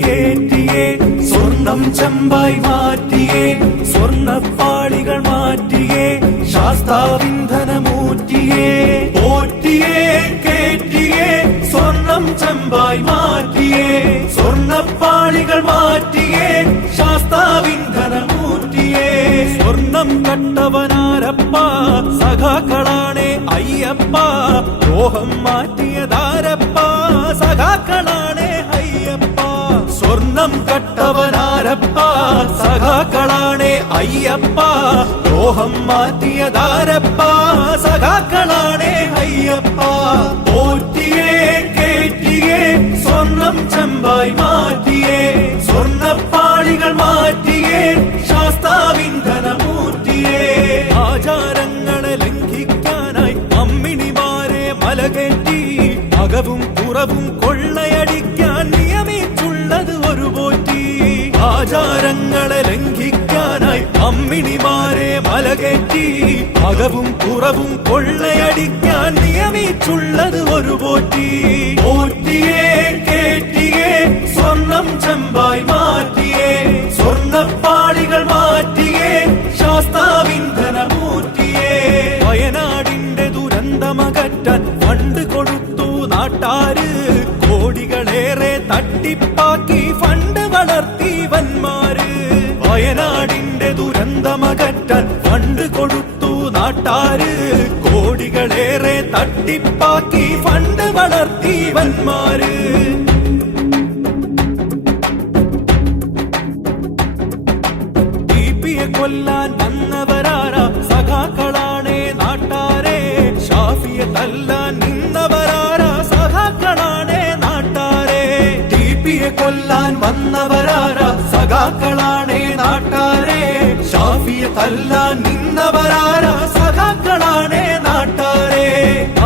കേറ്റിയേ സ്വർണം ചെമ്പായി മാറ്റിയേ സ്വർണപ്പാളികൾ മാറ്റിയേ ശാസ്താവിന്ധനമൂറ്റിയേ. പോറ്റിയേ കേറ്റിയേ സ്വർണം ചെമ്പായി മാറ്റിയേ സ്വർണപ്പാളികൾ മാറ്റിയേ ശാസ്താവിന്ധനമൂറ്റിയേ. സ്വർണം കട്ടവനാരപ്പ സഖാക്കളാണേ അയ്യപ്പ ലോഹം മാറ്റിയതാരപ്പ സഖാക്കളാണ് സ്വർണം കട്ടവനാരപ്പ സഖാക്കളാണേ അയ്യപ്പ ദോഹം മാറ്റിയതാരപ്പ സഖാക്കളാണേ അയ്യപ്പ. പോറ്റിയേ കേറ്റിയേ സ്വർണം ചെമ്പായി മാറ്റിയേ സ്വർണപ്പാളികൾ മാറ്റിയേ ശാസ്താവിന്ധനമൂർത്തിയേ ആചാരങ്ങളെ ലംഘിക്കാനായി അമ്മിണിമാരെ മലകേറ്റി അകവും പുറവും കൊള്ളയടിക്കാൻ ആചാരങ്ങളെ ലംഘിക്കാനായി അമ്മിണിമാരെ മലകേറ്റി അകവും കുറവും കൊള്ളയടിക്കാൻ നിയമിച്ചുള്ളത് ഒരു പോറ്റി. പോറ്റിയേ കേറ്റിയേ സ്വർണം ചെമ്പായി മാറ്റിയേ. സ്വർണപ്പാളികൾ മാറ്റിയേ ശാസ്താവിന്ധനമൂർത്തിയേ വയനാടിന്റെ ദുരന്തമകറ്റാൻ ഫണ്ട് കൊടുത്തു നാട്ടാര്. കോടികളേറെ തട്ടിപ്പാക്കി ഫണ്ട് വളർത്തി വയനാടിന്റെ ദുരന്തമകറ്റാൻ ഫണ്ട് കൊടുത്തു നാട്ടാര്. കോടികളേറെ തട്ടിപ്പാക്കി ഫണ്ട് വളർത്തി വന്മാര്. ടിപിയെ കൊല്ലാൻ വന്നവരാരാ? സഖാക്കളാണേ നാട്ടാരെ. ഷാഫിയെ തല്ലാൻ വന്നവരാരാ സഖാക്കളാണേ നാട്ടാരെ. ഷാഫിയെ തല്ലാൻ നിന്നവരാരാ സഖാക്കളാണേ നാട്ടാരെ.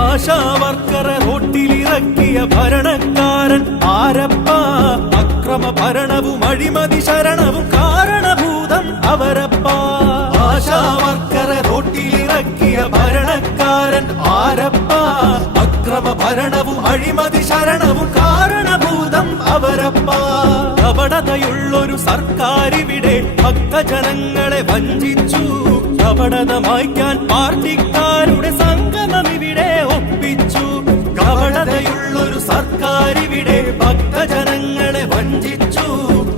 ആശാവർക്കറെ റോട്ടിലിറക്കിയ ഭരണക്കാരൻ ആരപ്പ അക്രമ ഭരണവും അഴിമതി ശരണവും കാരണഭൂതം അവരപ്പ. ആശാ വർക്കറെ റോട്ടിലിറക്കിയ ഭരണക്കാരൻ ആരപ്പ അക്രമ ഭരണവും അഴിമതി ശരണവും കാരണഭൂതം അവരപ്പ. കപടതയുള്ളൊരു സർക്കാരിവിടെ ഭക്തജനങ്ങളെ വഞ്ചിച്ചു. കപടത മായ്ക്കാൻ പാർട്ടിക്കാരുടെ സംഗമം ഇവിടെ ഒപ്പിച്ചു. കപടതയുള്ളൊരു സർക്കാരിവിടെ ഭക്തജനങ്ങളെ വഞ്ചിച്ചു.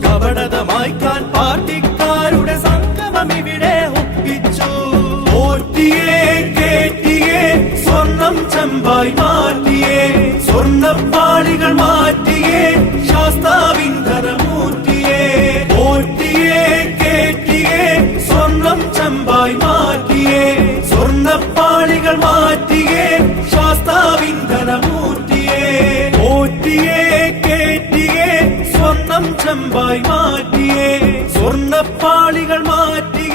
കപടത മായ്ക്കാൻ പാർട്ടിക്കാരുടെ സംഗമം ഇവിടെ ഒപ്പിച്ചു സ്വർണം ചെമ്പായി മാറ്റിയേ. സ്വർണപ്പാളികൾ കേറ്റിയേ സ്വർണം ചെമ്പായി മാറ്റിയേ സ്വർണപ്പാളികൾ മാറ്റി